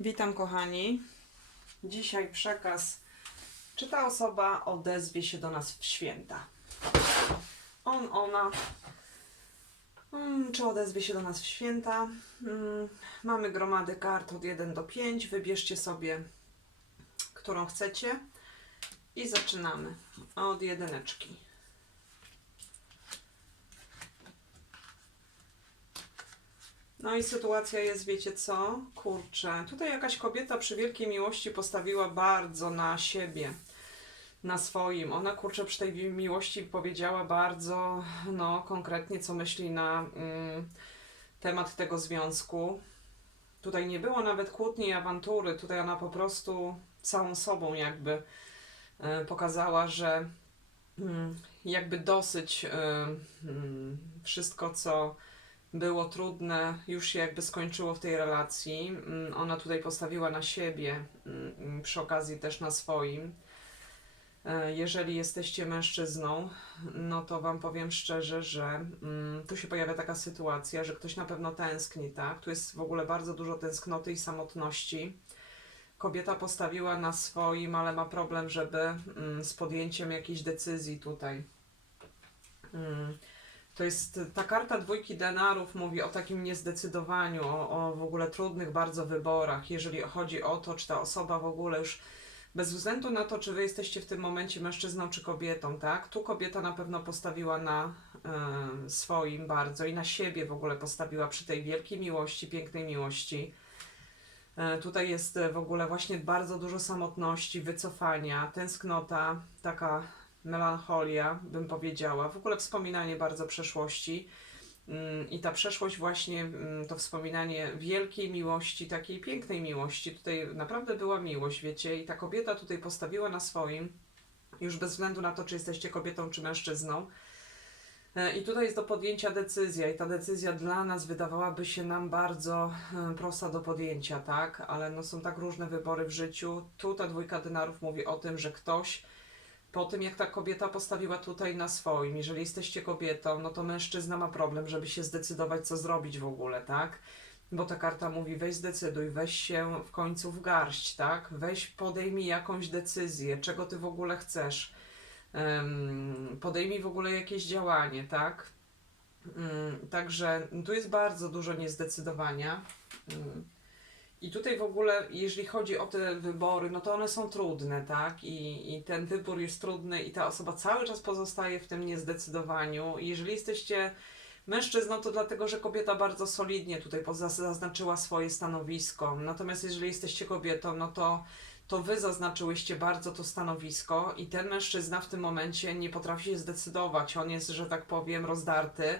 Witam kochani. Dzisiaj przekaz, czy ta osoba odezwie się do nas w święta. On, ona, mm, czy odezwie się do nas w święta. Mm, Mamy gromady kart od 1 do 5. Wybierzcie sobie, którą chcecie i zaczynamy od jedyneczki. No i sytuacja jest, wiecie co? Kurczę, tutaj jakaś kobieta przy wielkiej miłości postawiła bardzo na siebie, na swoim. Ona, kurczę, przy tej miłości powiedziała bardzo, no, konkretnie, co myśli na mm, temat tego związku. Tutaj nie było nawet kłótni i awantury, tutaj ona po prostu całą sobą jakby e, pokazała, że mm, jakby dosyć e, mm, wszystko, co było trudne, już się jakby skończyło w tej relacji. Mm, Ona tutaj postawiła na siebie, mm, przy okazji też na swoim. E, Jeżeli jesteście mężczyzną, no to Wam powiem szczerze, że mm, tu się pojawia taka sytuacja, że ktoś na pewno tęskni, tak? Tu jest w ogóle bardzo dużo tęsknoty i samotności. Kobieta postawiła na swoim, ale ma problem, żeby z podjęciem jakiejś decyzji tutaj. To jest ta karta dwójki denarów mówi o takim niezdecydowaniu, o, o w ogóle trudnych bardzo wyborach, jeżeli chodzi o to, czy ta osoba w ogóle już bez względu na to, czy wy jesteście w tym momencie mężczyzną czy kobietą, tak? Tu kobieta na pewno postawiła na e, swoim bardzo i na siebie w ogóle postawiła przy tej wielkiej miłości, pięknej miłości. E, tutaj jest w ogóle właśnie bardzo dużo samotności, wycofania, tęsknota, taka melancholia, bym powiedziała, w ogóle wspominanie bardzo przeszłości. Mm, I ta przeszłość, właśnie mm, to wspominanie wielkiej miłości, takiej pięknej miłości. Tutaj naprawdę była miłość, wiecie, i ta kobieta tutaj postawiła na swoim, już bez względu na to, czy jesteście kobietą, czy mężczyzną. E, I tutaj jest do podjęcia decyzja, i ta decyzja dla nas wydawałaby się nam bardzo e, prosta do podjęcia, tak? Ale no są tak różne wybory w życiu. Tu ta dwójka denarów mówi o tym, że ktoś po tym, jak ta kobieta postawiła tutaj na swoim, jeżeli jesteście kobietą, no to mężczyzna ma problem, żeby się zdecydować, co zrobić w ogóle, tak? Bo ta karta mówi, weź zdecyduj, weź się w końcu w garść, tak? Weź podejmij jakąś decyzję, czego ty w ogóle chcesz. Em, podejmij w ogóle jakieś działanie, tak? Mm, Także tu jest bardzo dużo niezdecydowania. Mm. I tutaj w ogóle, jeżeli chodzi o te wybory, no to one są trudne, tak? I, I ten wybór jest trudny i ta osoba cały czas pozostaje w tym niezdecydowaniu. Jeżeli jesteście mężczyzną, to dlatego, że kobieta bardzo solidnie tutaj zaznaczyła swoje stanowisko. Natomiast jeżeli jesteście kobietą, no to to wy zaznaczyłyście bardzo to stanowisko i ten mężczyzna w tym momencie nie potrafi się zdecydować. On jest, że tak powiem, rozdarty.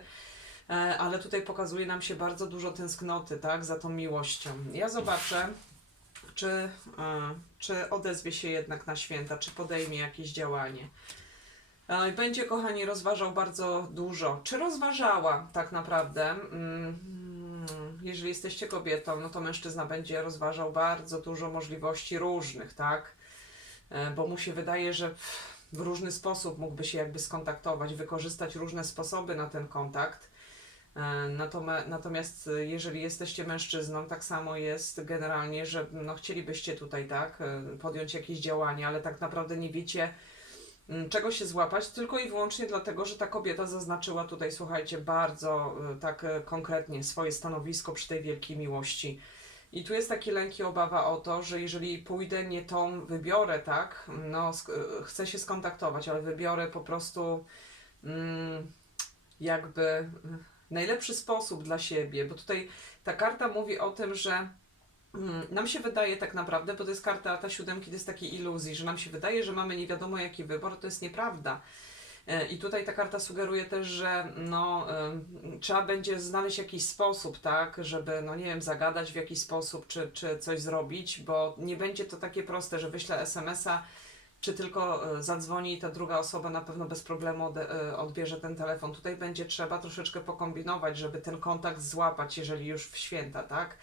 E, ale tutaj pokazuje nam się bardzo dużo tęsknoty, tak, za tą miłością. Ja zobaczę, czy, e, czy odezwie się jednak na święta, czy podejmie jakieś działanie. E, Będzie, kochani, rozważał bardzo dużo. Czy rozważała tak naprawdę? Mm, Jeżeli jesteście kobietą, no to mężczyzna będzie rozważał bardzo dużo możliwości różnych, tak? Bo mu się wydaje, że w różny sposób mógłby się jakby skontaktować, wykorzystać różne sposoby na ten kontakt. E, Natomiast e, jeżeli jesteście mężczyzną, tak samo jest generalnie, że no, chcielibyście tutaj tak e, podjąć jakieś działania, ale tak naprawdę nie wiecie mm, czego się złapać, tylko i wyłącznie dlatego, że ta kobieta zaznaczyła tutaj, słuchajcie, bardzo tak konkretnie swoje stanowisko przy tej wielkiej miłości. I tu jest taki lęk i obawa o to, że jeżeli pójdę nie tą, wybiorę, tak, no chcę się skontaktować, ale wybiorę po prostu mm, jakby najlepszy sposób dla siebie, bo tutaj ta karta mówi o tym, że mm, nam się wydaje tak naprawdę, bo to jest karta, ta siódemki to jest takiej iluzji, że nam się wydaje, że mamy nie wiadomo jaki wybór, to jest nieprawda. E, I tutaj ta karta sugeruje też, że no, em, trzeba będzie znaleźć jakiś sposób, tak, żeby, no nie wiem, zagadać w jakiś sposób, czy, czy coś zrobić, bo nie będzie to takie proste, że wyślę SMS-a, czy tylko e, zadzwoni i ta druga osoba na pewno bez problemu e, odbierze ten telefon. Tutaj będzie trzeba troszeczkę pokombinować, żeby ten kontakt złapać, jeżeli już w święta, tak?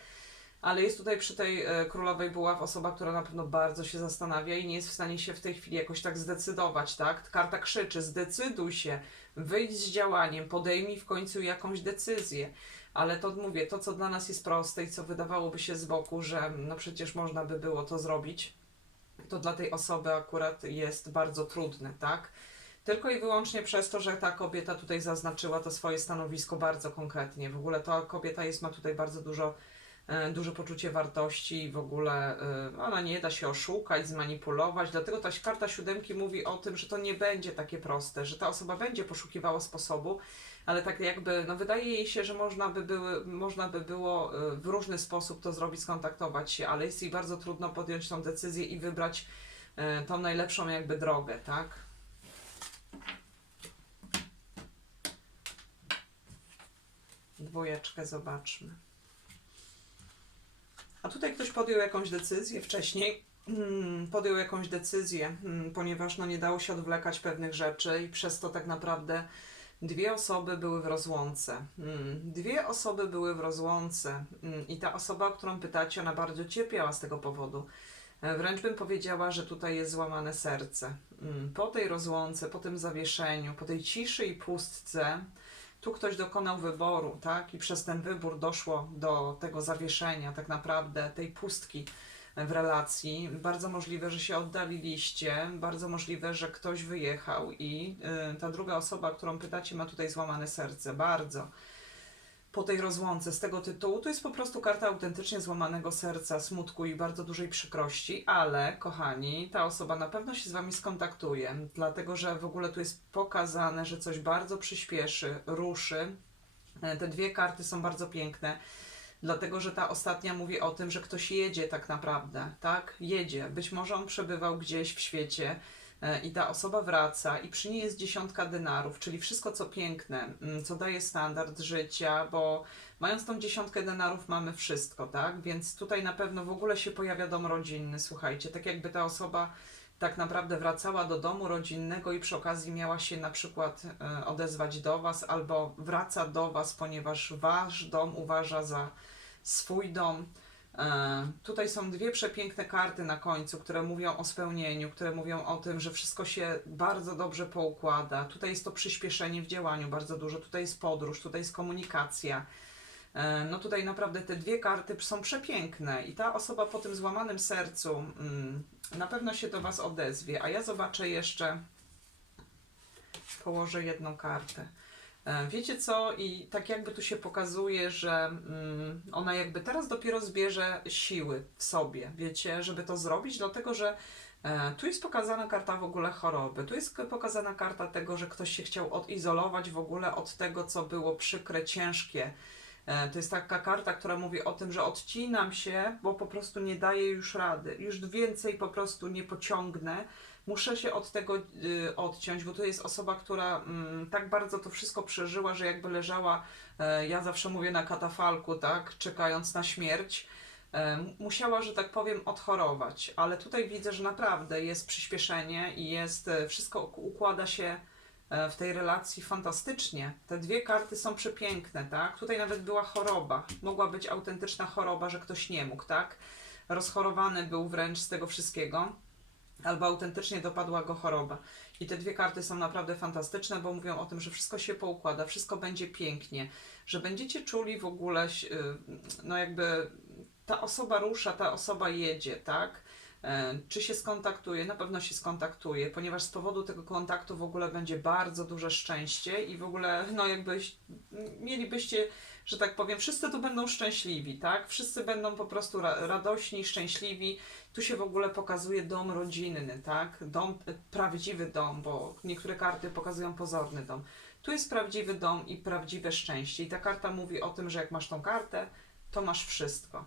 Ale jest tutaj przy tej e, królowej buław osoba, która na pewno bardzo się zastanawia i nie jest w stanie się w tej chwili jakoś tak zdecydować, tak? Karta krzyczy, zdecyduj się, wyjdź z działaniem, podejmij w końcu jakąś decyzję. Ale to mówię, to co dla nas jest proste i co wydawałoby się z boku, że no przecież można by było to zrobić, to dla tej osoby akurat jest bardzo trudne, tak? Tylko i wyłącznie przez to, że ta kobieta tutaj zaznaczyła to swoje stanowisko bardzo konkretnie. W ogóle ta kobieta jest, ma tutaj bardzo dużo, e, duże poczucie wartości i w ogóle e, ona nie da się oszukać, zmanipulować. Dlatego ta karta siódemki mówi o tym, że to nie będzie takie proste, że ta osoba będzie poszukiwała sposobu, ale tak jakby, no wydaje jej się, że można by, były, można by było e, w różny sposób to zrobić, skontaktować się, ale jest jej bardzo trudno podjąć tą decyzję i wybrać e, tą najlepszą jakby drogę, tak? Dwójeczkę zobaczmy. A tutaj ktoś podjął jakąś decyzję wcześniej, mm, podjął jakąś decyzję, mm, ponieważ no nie dało się odwlekać pewnych rzeczy i przez to tak naprawdę dwie osoby były w rozłące. Mm, Dwie osoby były w rozłące mm, i ta osoba, o którą pytacie, ona bardzo cierpiała z tego powodu. E, Wręcz bym powiedziała, że tutaj jest złamane serce. Mm, Po tej rozłące, po tym zawieszeniu, po tej ciszy i pustce, tu ktoś dokonał wyboru, tak? I przez ten wybór doszło do tego zawieszenia, tak naprawdę, tej pustki w relacji. Bardzo możliwe, że się oddaliliście, bardzo możliwe, że ktoś wyjechał i y, ta druga osoba, którą pytacie, ma tutaj złamane serce. Bardzo. Po tej rozłące z tego tytułu to jest po prostu karta autentycznie złamanego serca, smutku i bardzo dużej przykrości, ale kochani, ta osoba na pewno się z Wami skontaktuje, dlatego że w ogóle tu jest pokazane, że coś bardzo przyspieszy, ruszy. E, Te dwie karty są bardzo piękne. Dlatego, że ta ostatnia mówi o tym, że ktoś jedzie tak naprawdę, tak? Jedzie. Być może on przebywał gdzieś w świecie e, i ta osoba wraca i przy niej jest dziesiątka denarów, czyli wszystko co piękne, mm, co daje standard życia, bo mając tą dziesiątkę denarów mamy wszystko, tak? Więc tutaj na pewno w ogóle się pojawia dom rodzinny, słuchajcie, tak jakby ta osoba tak naprawdę wracała do domu rodzinnego i przy okazji miała się na przykład e, odezwać do Was, albo wraca do Was, ponieważ Wasz dom uważa za swój dom. E, Tutaj są dwie przepiękne karty na końcu, które mówią o spełnieniu, które mówią o tym, że wszystko się bardzo dobrze poukłada. Tutaj jest to przyspieszenie w działaniu bardzo dużo, tutaj jest podróż, tutaj jest komunikacja. E, No tutaj naprawdę te dwie karty są przepiękne i ta osoba po tym złamanym sercu mm, na pewno się do Was odezwie, a ja zobaczę jeszcze, położę jedną kartę. E, Wiecie co? I tak jakby tu się pokazuje, że mm, ona jakby teraz dopiero zbierze siły w sobie, wiecie, żeby to zrobić, dlatego że e, tu jest pokazana karta w ogóle choroby, tu jest pokazana karta tego, że ktoś się chciał odizolować w ogóle od tego, co było przykre, ciężkie. E, To jest taka karta, która mówi o tym, że odcinam się, bo po prostu nie daję już rady, już więcej po prostu nie pociągnę muszę się od tego y, odciąć, bo to jest osoba, która mm, tak bardzo to wszystko przeżyła, że jakby leżała, e, ja zawsze mówię na katafalku, tak, czekając na śmierć, e, musiała, że tak powiem, odchorować. Ale tutaj widzę, że naprawdę jest przyspieszenie i jest, e, wszystko układa się w tej relacji fantastycznie. Te dwie karty są przepiękne, tak? Tutaj nawet była choroba. Mogła być autentyczna choroba, że ktoś nie mógł, tak? Rozchorowany był wręcz z tego wszystkiego albo autentycznie dopadła go choroba. I te dwie karty są naprawdę fantastyczne, bo mówią o tym, że wszystko się poukłada, wszystko będzie pięknie, że będziecie czuli w ogóle, y, no jakby ta osoba rusza, ta osoba jedzie, tak? E, Czy się skontaktuje? Na pewno się skontaktuje, ponieważ z powodu tego kontaktu w ogóle będzie bardzo duże szczęście i w ogóle, no jakby mielibyście, że tak powiem, wszyscy tu będą szczęśliwi, tak? Wszyscy będą po prostu ra radośni, szczęśliwi. Tu się w ogóle pokazuje dom rodzinny, tak? Dom, e, prawdziwy dom, bo niektóre karty pokazują pozorny dom. Tu jest prawdziwy dom i prawdziwe szczęście. I ta karta mówi o tym, że jak masz tą kartę, to masz wszystko.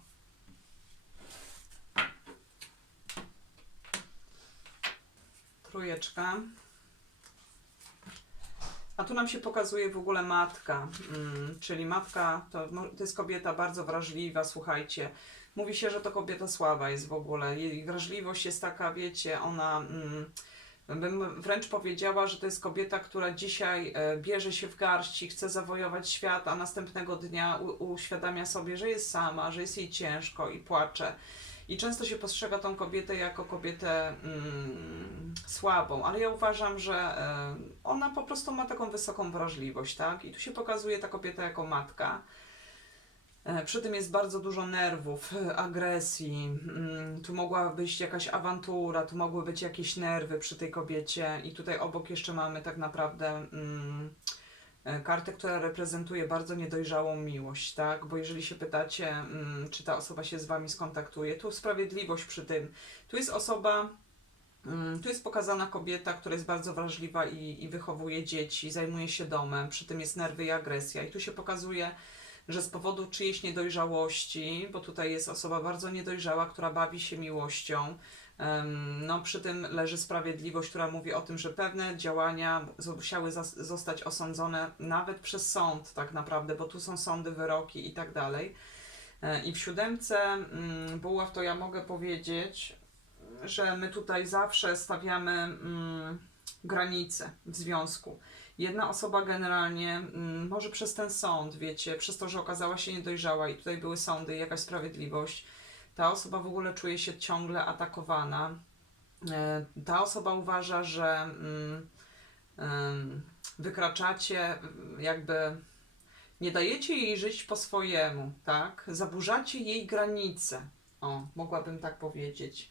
Trójeczka. A tu nam się pokazuje w ogóle matka, mm, czyli matka to, to jest kobieta bardzo wrażliwa, słuchajcie. Mówi się, że to kobieta słaba jest w ogóle. Jej wrażliwość jest taka, wiecie, ona. Mm, bym wręcz powiedziała, że to jest kobieta, która dzisiaj e, bierze się w garść i chce zawojować świat, a następnego dnia uświadamia sobie, że jest sama, że jest jej ciężko i płacze. I często się postrzega tą kobietę jako kobietę mm, słabą, ale ja uważam, że e, ona po prostu ma taką wysoką wrażliwość, tak? I tu się pokazuje ta kobieta jako matka. E, Przy tym jest bardzo dużo nerwów, agresji. mm, Tu mogła być jakaś awantura, tu mogły być jakieś nerwy przy tej kobiecie, i tutaj obok jeszcze mamy tak naprawdę mm, kartę, która reprezentuje bardzo niedojrzałą miłość, tak? Bo jeżeli się pytacie, mm, czy ta osoba się z wami skontaktuje, tu sprawiedliwość przy tym. Tu jest osoba. mm, Tu jest pokazana kobieta, która jest bardzo wrażliwa i, i wychowuje dzieci, zajmuje się domem, przy tym jest nerwy i agresja. I tu się pokazuje, że z powodu czyjejś niedojrzałości, bo tutaj jest osoba bardzo niedojrzała, która bawi się miłością, no przy tym leży sprawiedliwość, która mówi o tym, że pewne działania musiały zostać osądzone nawet przez sąd tak naprawdę, bo tu są sądy, wyroki i tak dalej. E, I w siódemce mm, buław to ja mogę powiedzieć, że my tutaj zawsze stawiamy mm, granice w związku. Jedna osoba generalnie, mm, może przez ten sąd, wiecie, przez to, że okazała się niedojrzała i tutaj były sądy jakaś sprawiedliwość, ta osoba w ogóle czuje się ciągle atakowana. E, Ta osoba uważa, że mm, wykraczacie, mm, jakby nie dajecie jej żyć po swojemu, tak? Zaburzacie jej granice. O, mogłabym tak powiedzieć.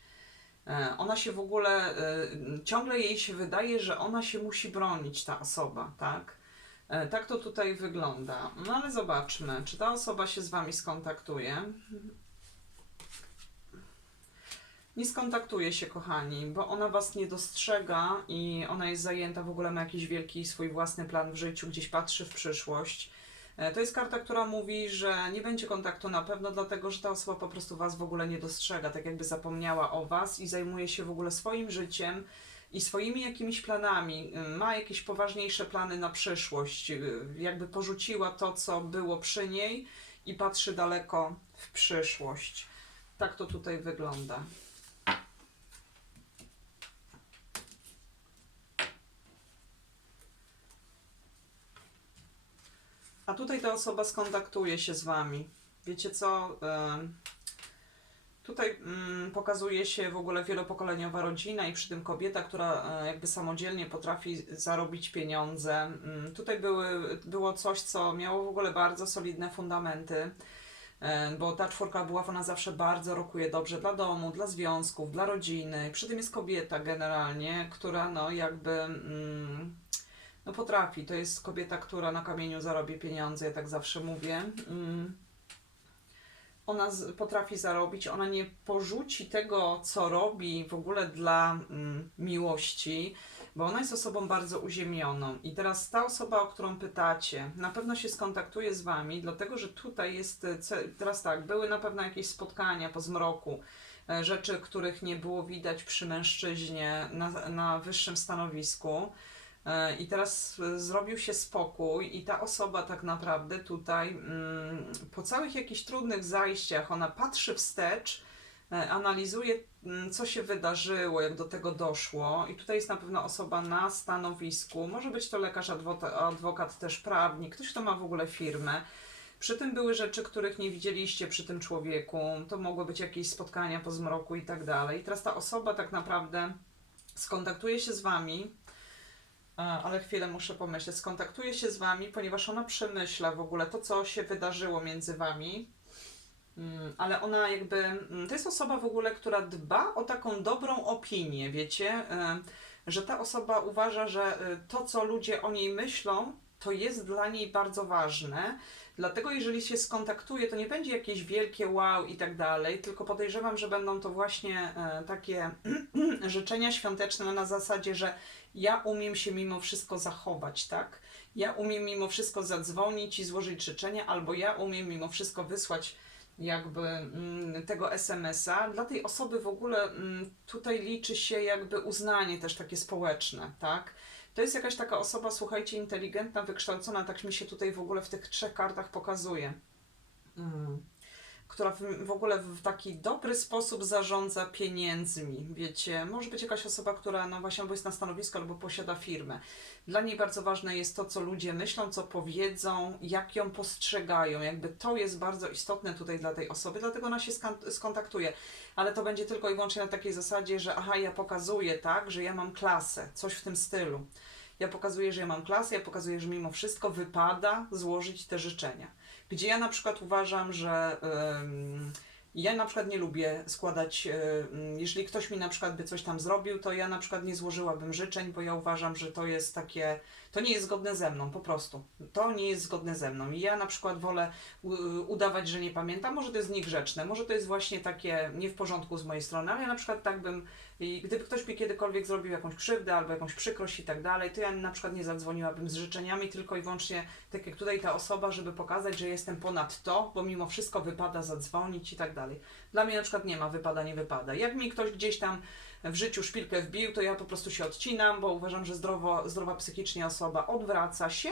E, Ona się w ogóle, e, ciągle jej się wydaje, że ona się musi bronić, ta osoba, tak? Tak to tutaj wygląda. No ale zobaczmy, czy ta osoba się z Wami skontaktuje. Nie skontaktuje się, kochani, bo ona Was nie dostrzega i ona jest zajęta, w ogóle ma jakiś wielki swój własny plan w życiu, gdzieś patrzy w przyszłość. E, To jest karta, która mówi, że nie będzie kontaktu na pewno, dlatego że ta osoba po prostu Was w ogóle nie dostrzega, tak jakby zapomniała o Was i zajmuje się w ogóle swoim życiem i swoimi jakimiś planami. Y, Ma jakieś poważniejsze plany na przyszłość, y, jakby porzuciła to, co było przy niej i patrzy daleko w przyszłość. Tak to tutaj wygląda. A tutaj ta osoba skontaktuje się z Wami. Wiecie co? Tutaj mm, pokazuje się w ogóle wielopokoleniowa rodzina i przy tym kobieta, która e, jakby samodzielnie potrafi zarobić pieniądze. Mm, tutaj były, było coś, co miało w ogóle bardzo solidne fundamenty, e, bo ta czwórka była, ona zawsze bardzo rokuje dobrze dla domu, dla związków, dla rodziny. Przy tym jest kobieta generalnie, która no jakby... No potrafi, to jest kobieta, która na kamieniu zarobi pieniądze, ja tak zawsze mówię. Mm. Ona z, potrafi zarobić, ona nie porzuci tego, co robi w ogóle dla mm, miłości, bo ona jest osobą bardzo uziemioną. I teraz ta osoba, o którą pytacie, na pewno się skontaktuje z wami, dlatego że tutaj jest, e, teraz tak, były na pewno jakieś spotkania po zmroku, e, rzeczy, których nie było widać przy mężczyźnie na, na wyższym stanowisku. E, I teraz e, zrobił się spokój, i ta osoba tak naprawdę tutaj mm, po całych jakichś trudnych zajściach, ona patrzy wstecz, e, analizuje, mm, co się wydarzyło, jak do tego doszło. I tutaj jest na pewno osoba na stanowisku, może być to lekarz, adwokat, też prawnik, ktoś, kto ma w ogóle firmę. Przy tym były rzeczy, których nie widzieliście przy tym człowieku, to mogły być jakieś spotkania po zmroku i tak dalej. Teraz ta osoba tak naprawdę skontaktuje się z wami. Ale chwilę muszę pomyśleć. Skontaktuję się z Wami, ponieważ ona przemyśla w ogóle to, co się wydarzyło między Wami. Mm, ale ona jakby. mm, To jest osoba w ogóle, która dba o taką dobrą opinię, wiecie? Że ta osoba uważa, że y, to, co ludzie o niej myślą, to jest dla niej bardzo ważne. Dlatego, jeżeli się skontaktuje, to nie będzie jakieś wielkie wow i tak dalej, tylko podejrzewam, że będą to właśnie e, takie życzenia świąteczne na zasadzie, że ja umiem się mimo wszystko zachować, tak? Ja umiem mimo wszystko zadzwonić i złożyć życzenia, albo ja umiem mimo wszystko wysłać jakby mm, tego SMS-a. Dla tej osoby w ogóle mm, tutaj liczy się jakby uznanie też takie społeczne, tak? To jest jakaś taka osoba, słuchajcie, inteligentna, wykształcona, tak mi się tutaj w ogóle w tych trzech kartach pokazuje. Mm. Która w, ogóle w taki dobry sposób zarządza pieniędzmi, wiecie. Może być jakaś osoba, która no właśnie albo jest na stanowisku, albo posiada firmę. Dla niej bardzo ważne jest to, co ludzie myślą, co powiedzą, jak ją postrzegają. Jakby to jest bardzo istotne tutaj dla tej osoby, dlatego ona się skontaktuje. Ale to będzie tylko i wyłącznie na takiej zasadzie, że aha, ja pokazuję tak, że ja mam klasę, coś w tym stylu. Ja pokazuję, że ja mam klasę, ja pokazuję, że mimo wszystko wypada złożyć te życzenia. Gdzie ja na przykład uważam, że ja na przykład nie lubię składać, jeżeli ktoś mi na przykład by coś tam zrobił, to ja na przykład nie złożyłabym życzeń, bo ja uważam, że to jest takie, to nie jest zgodne ze mną, po prostu. To nie jest zgodne ze mną. I ja na przykład wolę udawać, że nie pamiętam. Może to jest niegrzeczne, może to jest właśnie takie nie w porządku z mojej strony, ale ja na przykład tak bym, i gdyby ktoś mi kiedykolwiek zrobił jakąś krzywdę albo jakąś przykrość i tak dalej, to ja na przykład nie zadzwoniłabym z życzeniami, tylko i wyłącznie tak jak tutaj ta osoba, żeby pokazać, że jestem ponad to, bo mimo wszystko wypada zadzwonić i tak dalej. Dla mnie na przykład nie ma wypada, nie wypada. Jak mi ktoś gdzieś tam w życiu szpilkę wbił, to ja po prostu się odcinam, bo uważam, że zdrowo, zdrowa psychicznie osoba odwraca się,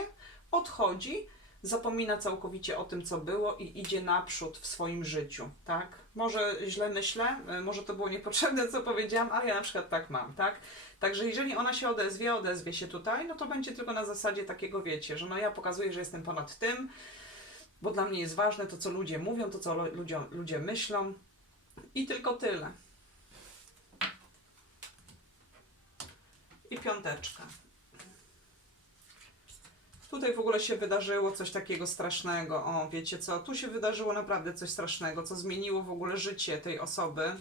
odchodzi, zapomina całkowicie o tym, co było i idzie naprzód w swoim życiu, tak? Może źle myślę, y, może to było niepotrzebne, co powiedziałam, ale ja na przykład tak mam, tak? Także jeżeli ona się odezwie, odezwie się tutaj, no to będzie tylko na zasadzie takiego, wiecie, że no ja pokazuję, że jestem ponad tym, bo dla mnie jest ważne to, co ludzie mówią, to, co ludzie, ludzie myślą i tylko tyle. I piąteczka. Tutaj w ogóle się wydarzyło coś takiego strasznego. O, wiecie co? Tu się wydarzyło naprawdę coś strasznego, co zmieniło w ogóle życie tej osoby.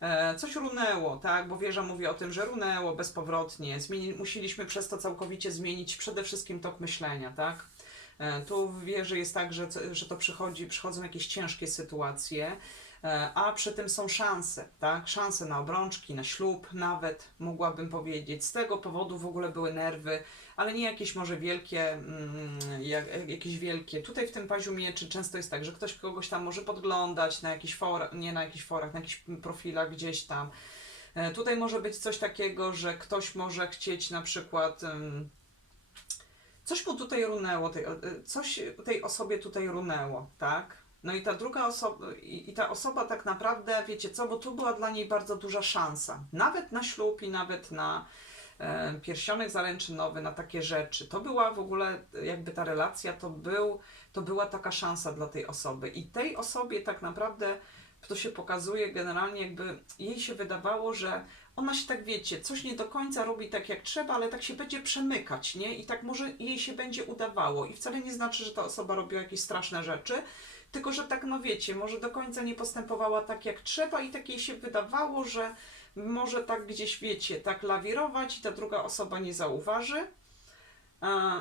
E, coś runęło, tak? Bo wieża mówi o tym, że runęło bezpowrotnie. Zmieni- musieliśmy przez to całkowicie zmienić przede wszystkim tok myślenia, tak? E, tu w wieży jest tak, że, że to przychodzi, przychodzą jakieś ciężkie sytuacje, a przy tym są szanse, tak? Szanse na obrączki, na ślub nawet, mogłabym powiedzieć. Z tego powodu w ogóle były nerwy, ale nie jakieś może wielkie, mm, jak, jakieś wielkie. Tutaj w tym paziu mieczy często jest tak, że ktoś kogoś tam może podglądać na jakichś forach, nie na jakichś forach, na jakichś profilach gdzieś tam. E, Tutaj może być coś takiego, że ktoś może chcieć na przykład. Coś mu tutaj runęło, e, coś tej osobie tutaj runęło, tak? No i ta druga osoba, i, i ta osoba tak naprawdę, wiecie co, bo tu była dla niej bardzo duża szansa. Nawet na ślub i nawet na e, pierścionek zaręczynowy, na takie rzeczy. To była w ogóle, jakby ta relacja, to, był, to była taka szansa dla tej osoby. I tej osobie tak naprawdę to się pokazuje generalnie, jakby jej się wydawało, że ona się tak wiecie, coś nie do końca robi tak jak trzeba, ale tak się będzie przemykać, nie? I tak może jej się będzie udawało. I wcale nie znaczy, że ta osoba robiła jakieś straszne rzeczy, tylko że tak, no wiecie, może do końca nie postępowała tak jak trzeba i tak jej się wydawało, że może tak gdzieś, wiecie, tak lawirować i ta druga osoba nie zauważy.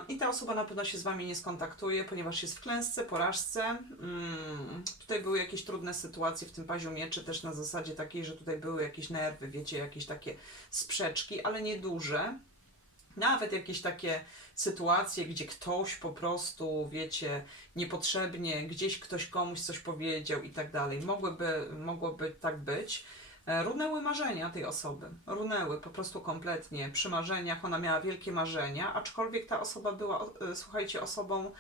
I ta osoba na pewno się z Wami nie skontaktuje, ponieważ jest w klęsce, porażce. Mm, tutaj były jakieś trudne sytuacje w tym paziu mieczy, też na zasadzie takiej, że tutaj były jakieś nerwy, wiecie, jakieś takie sprzeczki, ale nie duże. Nawet jakieś takie sytuacje, gdzie ktoś po prostu, wiecie, niepotrzebnie, gdzieś ktoś komuś coś powiedział i tak dalej. Mogłyby, mogłoby tak być. E, Runęły marzenia tej osoby. Runęły po prostu kompletnie. Przy marzeniach ona miała wielkie marzenia, aczkolwiek ta osoba była, e, słuchajcie, osobą,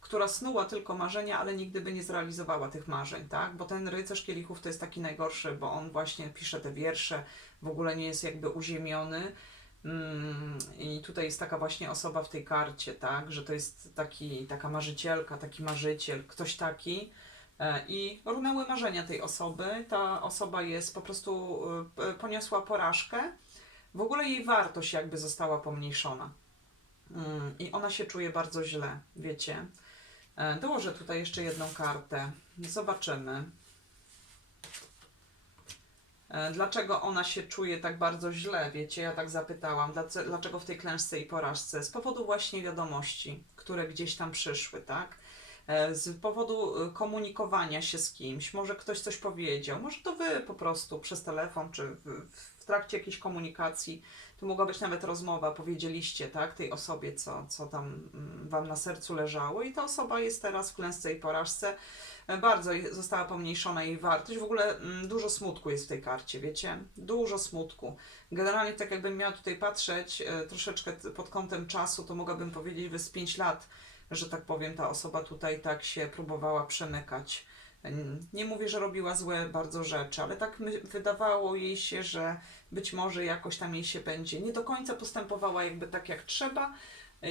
która snuła tylko marzenia, ale nigdy by nie zrealizowała tych marzeń, tak? Bo ten rycerz kielichów to jest taki najgorszy, bo on właśnie pisze te wiersze, w ogóle nie jest jakby uziemiony. Mm, I tutaj jest taka właśnie osoba w tej karcie, tak? Że to jest taki, taka marzycielka, taki marzyciel, ktoś taki. E, I runęły marzenia tej osoby. Ta osoba jest po prostu, y, p- poniosła porażkę. W ogóle jej wartość jakby została pomniejszona. Mm, I ona się czuje bardzo źle, wiecie. E, Dołożę tutaj jeszcze jedną kartę. Zobaczymy. E, Dlaczego ona się czuje tak bardzo źle? Wiecie, ja tak zapytałam. Dlaczego w tej klęsce i porażce? Z powodu właśnie wiadomości, które gdzieś tam przyszły, tak? E, Z powodu e, komunikowania się z kimś. Może ktoś coś powiedział, może to wy po prostu przez telefon, czy w, w trakcie jakiejś komunikacji. Tu mogła być nawet rozmowa, powiedzieliście, tak, tej osobie, co, co tam mm, wam na sercu leżało, i ta osoba jest teraz w klęsce i porażce. E, Bardzo została pomniejszona jej wartość. W ogóle mm, dużo smutku jest w tej karcie, wiecie? Dużo smutku. Generalnie, tak jakbym miała tutaj patrzeć e, troszeczkę pod kątem czasu, to mogłabym powiedzieć, że z 5 lat, że tak powiem, ta osoba tutaj tak się próbowała przemykać. Nie mówię, że robiła złe bardzo rzeczy, ale tak my, wydawało jej się, że być może jakoś tam jej się będzie. Nie do końca postępowała jakby tak jak trzeba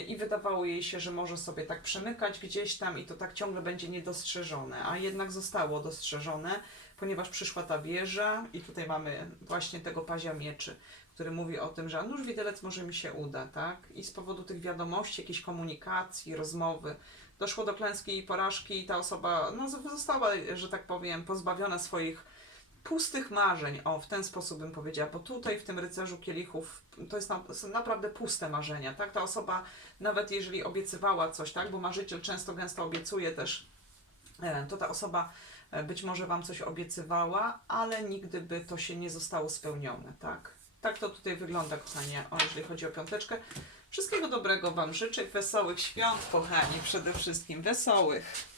i wydawało jej się, że może sobie tak przemykać gdzieś tam i to tak ciągle będzie niedostrzeżone, a jednak zostało dostrzeżone, ponieważ przyszła ta wieża i tutaj mamy właśnie tego pazia mieczy, który mówi o tym, że a nuż widelec może mi się uda, tak? I z powodu tych wiadomości, jakiejś komunikacji, rozmowy, doszło do klęski i porażki i ta osoba no, została, że tak powiem, pozbawiona swoich pustych marzeń. O, w ten sposób bym powiedziała, bo tutaj w tym rycerzu kielichów to jest na, są naprawdę puste marzenia, tak? Ta osoba, nawet jeżeli obiecywała coś, tak? Bo marzyciel często gęsto obiecuje też, e, to ta osoba e, być może Wam coś obiecywała, ale nigdy by to się nie zostało spełnione, tak? Tak to tutaj wygląda, kochanie, o, jeżeli chodzi o piąteczkę. Wszystkiego dobrego Wam życzę, wesołych świąt, kochani, przede wszystkim wesołych.